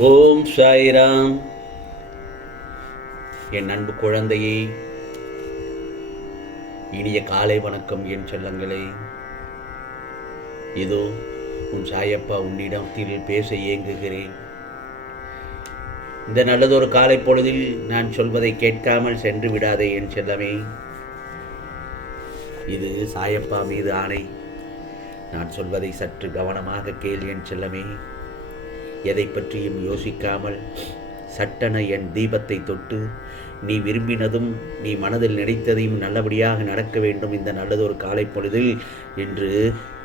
ஓம் சாய்ராம். என் அன்பு குழந்தையே, இனிய காலை வணக்கம் என் செல்லங்களே. இதோ உன் சாயப்பா உன்னிடத்தில் பேச ஏங்குகிறேன். இந்த நல்லதொரு காலை பொழுதில் நான் சொல்வதை கேட்காமல் சென்று விடாதே என் செல்லமே. இது சாயப்பா மீது ஆணை. நான் சொல்வதை சற்று கவனமாக கேள் என் செல்லமே. எதை பற்றியும் யோசிக்காமல் சட்டென என் தீபத்தை தொட்டு நீ விரும்பினதும் நீ மனதில் நினைத்ததையும் நல்லபடியாக நடக்க வேண்டும் இந்த நல்லதொரு காலை பொழுதில் என்று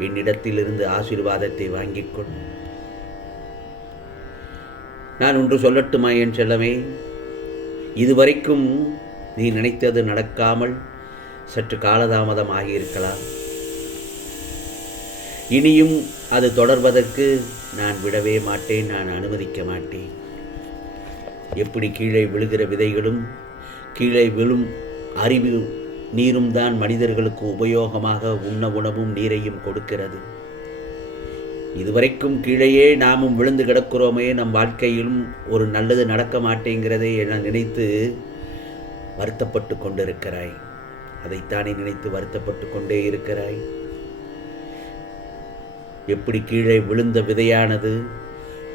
என்னிடத்திலிருந்து ஆசீர்வாதத்தை வாங்கிக் கொள். நான் ஒன்று சொல்லட்டுமா என் செல்லமே? இதுவரைக்கும் நீ நினைத்தது நடக்காமல் சற்று காலதாமதம் ஆகியிருக்கலாம். இனியும் அது தொடர்வதற்கு நான் விடவே மாட்டேன், நான் அனுமதிக்க மாட்டேன். எப்படி கீழே விழுகிற விதைகளும் கீழே விழும் அறிவு நீரும் தான் மனிதர்களுக்கு உபயோகமாக உண்ண உணவும் நீரையும் கொடுக்கிறது. இதுவரைக்கும் கீழேயே நாமும் விழுந்து கிடக்கிறோமே, நம் வாழ்க்கையிலும் ஒரு நல்லது நடக்க மாட்டேங்கிறதே என நினைத்து வருத்தப்பட்டு கொண்டிருக்கிறாய். அதைத்தானே நினைத்து வருத்தப்பட்டு கொண்டே இருக்கிறாய். எப்படி கீழே விழுந்த விதையானது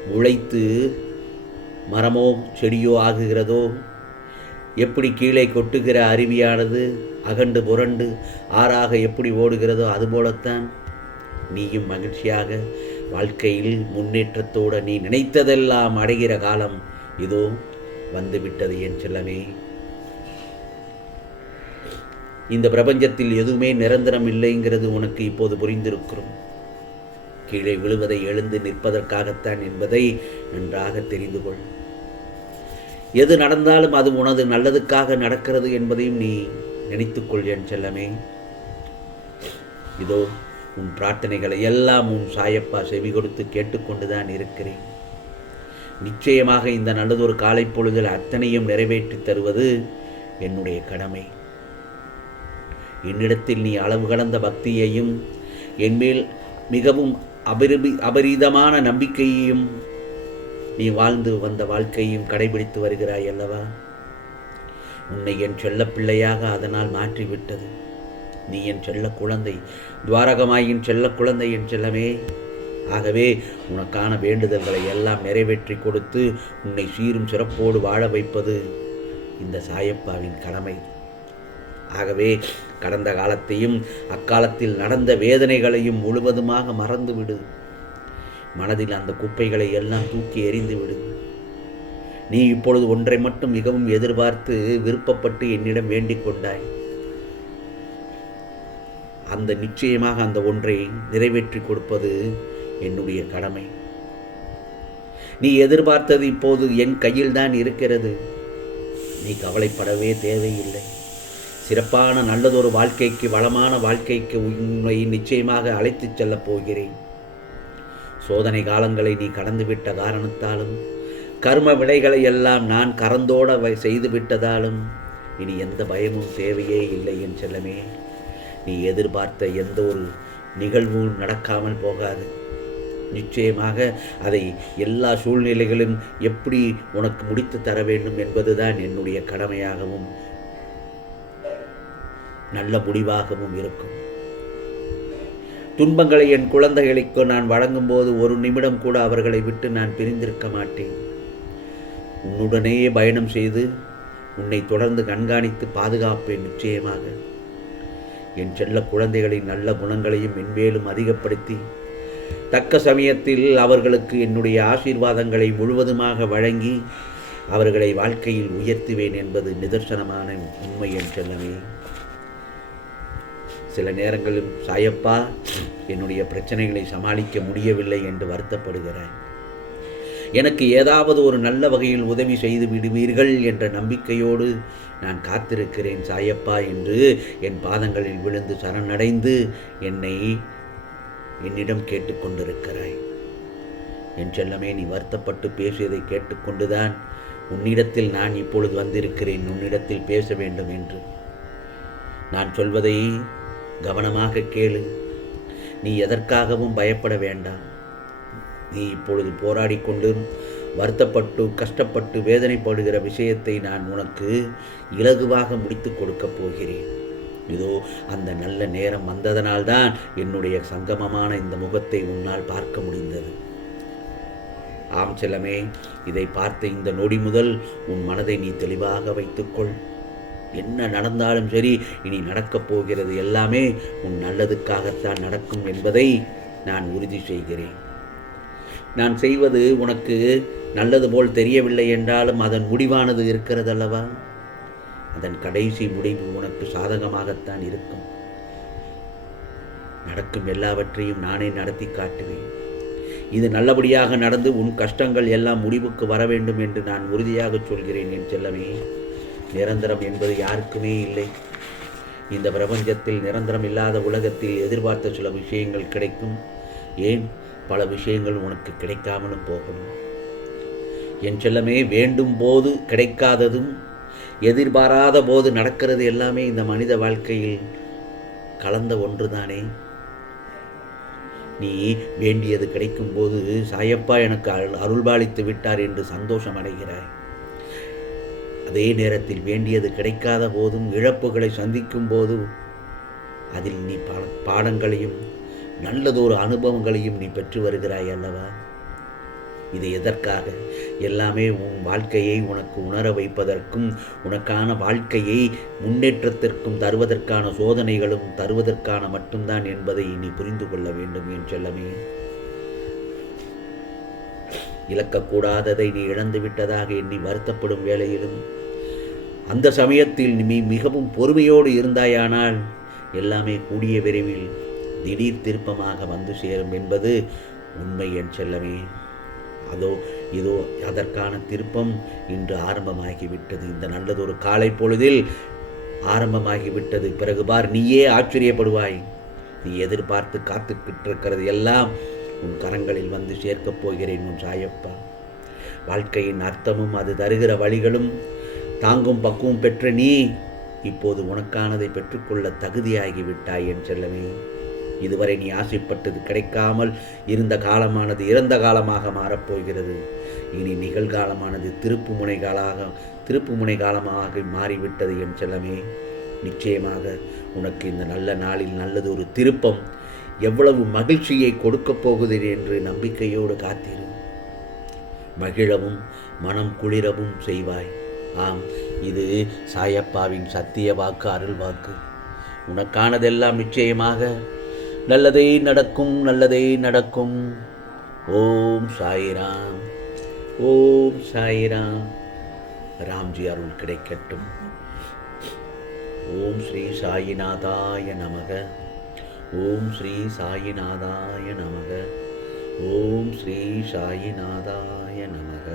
முளைத்து மரமோ செடியோ ஆகுகிறதோ, எப்படி கீழே கொட்டுகிற அருவியானது அகண்டு புரண்டு ஆறாக எப்படி ஓடுகிறதோ, அதுபோலத்தான் நீயும் மகிழ்ச்சியாக வாழ்க்கையில் முன்னேற்றத்தோடு நீ நினைத்ததெல்லாம் அடைகிற காலம் இதோ வந்துவிட்டது என் செல்லமே. இந்த பிரபஞ்சத்தில் எதுவுமே நிரந்தரம் இல்லைங்கிறது உனக்கு இப்போது புரிந்திருக்கிறோம். கீழே விழுவதை எழுந்து நிற்பதற்காகத்தான் என்பதை நன்றாக தெரிந்து கொள். எது நடந்தாலும் அது உனது நல்லதுக்காக நடக்கிறது என்பதையும் நீ நினைத்துக்கொள் என் செல்லமே. இதோ உன் பிரார்த்தனைகளை எல்லாம் உன் சாயப்பா செவி கொடுத்து கேட்டுக்கொண்டுதான் இருக்கிறேன். நிச்சயமாக இந்த நல்லதொரு காலை பொழுதில் அத்தனையும் நிறைவேற்றி தருவது என்னுடைய கடமை. என்னிடத்தில் நீ அளவு கடந்த பக்தியையும் என்மேல் மிகவும் அபரிதமான நம்பிக்கையையும் நீ வாழ்ந்து வந்த வாழ்க்கையும் கடைபிடித்து வருகிறாய் அல்லவா? உன்னை என் செல்ல பிள்ளையாக அதனால் மாற்றிவிட்டது. நீ என் செல்ல குழந்தை, துவாரகமாயின் செல்ல குழந்தை என் செல்லமே. ஆகவே உனக்கான வேண்டுதல்களை எல்லாம் நிறைவேற்றி கொடுத்து உன்னை சீரும் சிறப்போடு வாழ வைப்பது இந்த சாயப்பாவின் கடமை. ஆகவே கடந்த காலத்தையும் அக்காலத்தில் நடந்த வேதனைகளையும் முழுவதுமாக மறந்துவிடு. மனதில் அந்த குப்பைகளை எல்லாம் தூக்கி எறிந்துவிடு. நீ இப்பொழுது ஒன்றை மட்டும் மிகவும் எதிர்பார்த்து விருப்பப்பட்டு என்னிடம் வேண்டிக் கொண்டாய். அந்த நிச்சயமாக அந்த ஒன்றை நிறைவேற்றி கொடுப்பது என்னுடைய கடமை. நீ எதிர்பார்த்தது இப்போது என் கையில் தான் இருக்கிறது. நீ கவலைப்படவே தேவையில்லை. சிறப்பான நல்லதொரு வாழ்க்கைக்கு, வளமான வாழ்க்கைக்கு உன்னை நிச்சயமாக அழைத்துச் செல்லப் போகிறேன். சோதனை காலங்களை நீ கடந்துவிட்ட காரணத்தாலும் கர்ம வினைகளை எல்லாம் நான் கரந்தோட செய்துவிட்டதாலும் இனி எந்த பயமும் தேவையே இல்லை என் செல்லமே. நீ எதிர்பார்த்த எந்த ஒரு நிகழ்வும் நடக்காமல் போகாது. நிச்சயமாக அதை எல்லா சூழ்நிலைகளும் எப்படி உனக்கு முடித்து தர வேண்டும் என்பதுதான் என்னுடைய கடமையாகவும் நல்ல முடிவாகவும் இருக்கும். துன்பங்களை என் குழந்தைகளுக்கு நான் வழங்கும்போது ஒரு நிமிடம் கூட அவர்களை விட்டு நான் பிரிந்திருக்க மாட்டேன். உன்னுடனேயே பயணம் செய்து உன்னை தொடர்ந்து கண்காணித்து பாதுகாப்பேன். நிச்சயமாக என் செல்ல குழந்தைகளின் நல்ல குணங்களையும் மென்மேலும் அதிகப்படுத்தி தக்க சமயத்தில் அவர்களுக்கு என்னுடைய ஆசீர்வாதங்களை முழுவதுமாக வழங்கி அவர்களை வாழ்க்கையில் உயர்த்துவேன் என்பது நிதர்சனமான உண்மை என் செல்லமே. சில நேரங்களில் சாயப்பா என்னுடைய பிரச்சனைகளை சமாளிக்க முடியவில்லை என்று வருத்தப்படுகிறார். எனக்கு ஏதாவது ஒரு நல்ல வகையில் உதவி செய்து விடுவீர்கள் என்ற நம்பிக்கையோடு நான் காத்திருக்கிறேன் சாயப்பா என்று என் பாதங்களில் விழுந்து சரணடைந்து என்னிடம் கேட்டுக்கொண்டிருக்கிறாய். என் செல்லமே, நீ வருத்தப்பட்டு பேசியதை கேட்டுக்கொண்டுதான் உன்னிடத்தில் நான் இப்பொழுது வந்திருக்கிறேன். உன்னிடத்தில் பேச வேண்டும் என்று நான் சொல்வதை கவனமாக கேளு. நீ எதற்காகவும் பயப்பட வேண்டாம். நீ இப்பொழுது போராடி கொண்டும் வருத்தப்பட்டு கஷ்டப்பட்டு வேதனைப்படுகிற விஷயத்தை நான் உனக்கு இலகுவாக முடித்து கொடுக்கப் போகிறேன். இதோ அந்த நல்ல நேரம் வந்ததனால்தான் என்னுடைய சங்கமமான இந்த முகத்தை உன்னால் பார்க்க முடிந்தது. ஆம் செல்லமே, இதை பார்த்த இந்த நொடி முதல் உன் மனதை நீ தெளிவாக வைத்துக்கொள். என்ன நடந்தாலும் சரி, இனி நடக்கப் போகிறது எல்லாமே உன் நல்லதுக்காகத்தான் நடக்கும் என்பதை நான் உறுதி செய்கிறேன். நான் செய்வது உனக்கு நல்லது போல் தெரியவில்லை என்றாலும் அதன் முடிவானது இருக்கிறதல்லவா, அதன் கடைசி முடிவு உனக்கு சாதகமாகத்தான் இருக்கும். நடக்கும் எல்லாவற்றையும் நானே நடத்தி காட்டுவேன். இது நல்லபடியாக நடந்து உன் கஷ்டங்கள் எல்லாம் முடிவுக்கு வர வேண்டும் என்று நான் உறுதியாக சொல்கிறேன். என் செல்லமே, நிரந்தரம் என்பது யாருக்குமே இல்லை. இந்த பிரபஞ்சத்தில் நிரந்தரம் இல்லாத உலகத்தில் எதிர்பார்த்த சில விஷயங்கள் கிடைக்கும். ஏன், பல விஷயங்கள் உனக்கு கிடைக்காமலும் போகணும். என் செல்லமே, வேண்டும் போது கிடைக்காததும் எதிர்பாராத போது நடக்கிறது எல்லாமே இந்த மனித வாழ்க்கையில் கலந்த ஒன்றுதானே. நீ வேண்டியது கிடைக்கும் போது சாயப்பா எனக்கு அருள்பாலித்து விட்டார் என்று சந்தோஷம் அடைகிறாய். அதே நேரத்தில் வேண்டியது கிடைக்காத போதும் இழப்புகளை சந்திக்கும் போது அதில் நீ பாடங்களையும் நல்லதொரு அனுபவங்களையும் நீ பெற்று வருகிறாய் அல்லவா. இது எதற்காக? எல்லாமே உன் வாழ்க்கையை உனக்கு உணர வைப்பதற்கும் உனக்கான வாழ்க்கையை முன்னேற்றத்திற்கும் தருவதற்கான சோதனைகளும் தருவதற்கான மட்டும்தான் என்பதை நீ புரிந்து கொள்ள வேண்டும். என் செல்லமே, இழக்கக்கூடாததை நீ இழந்து விட்டதாக எண்ணி வருத்தப்படும் வேளையிலும் அந்த சமயத்தில் நீ மிகவும் பொறுமையோடு இருந்தாயானால் எல்லாமே கூடிய விரைவில் திடீர் திருப்பமாக வந்து சேரும் என்பது உண்மை. என் செல்லமே, இதோ அதற்கான திருப்பம் இன்று ஆரம்பமாகிவிட்டது. இந்த நல்லதொரு காலை பொழுதில் ஆரம்பமாகிவிட்டது. பிறகு பார், நீயே ஆச்சரியப்படுவாய். நீ எதிர்பார்த்து காத்துக்கிட்டு இருக்கிறது எல்லாம் உன் கரங்களில் வந்து சேர்க்கப் போகிறேன் உன் சாயப்பா. வாழ்க்கையின் அர்த்தமும் அது தருகிற வழிகளும் தாங்கும் பக்குவம் பெற்ற நீ இப்போது உனக்கானதை பெற்றுக்கொள்ள தகுதியாகிவிட்டாய். என் செல்லமே, இதுவரை நீ ஆசைப்பட்டது கிடைக்காமல் இருந்த காலமானது இறந்த காலமாக மாறப்போகிறது. இனி நிகழ்காலமானது திருப்புமுனை காலமாக மாறிவிட்டது. என் செல்லமே, நிச்சயமாக உனக்கு இந்த நல்ல நாளில் நல்லது ஒரு திருப்பம் எவ்வளவு மகிழ்ச்சியை கொடுக்கப் போகுது என்று நம்பிக்கையோடு காத்திரு. மகிழவும் மனம் குளிரவும் செய்வாய். ஆம், இது சாயப்பாவின் சத்திய வாக்கு, அருள் வாக்கு. உனக்கானதெல்லாம் நிச்சயமாக நல்லதே நடக்கும், நல்லதே நடக்கும். ஓம் சாய்ராம், ஓம் சாய்ராம். ராம்ஜி அருள் கிடைக்கட்டும். ஓம் ஸ்ரீ சாயிநாதாய நமக. ஓம் ஸ்ரீ சாயிநாதாய நமக. ஓம் ஸ்ரீ சாயிநாதாய நமக.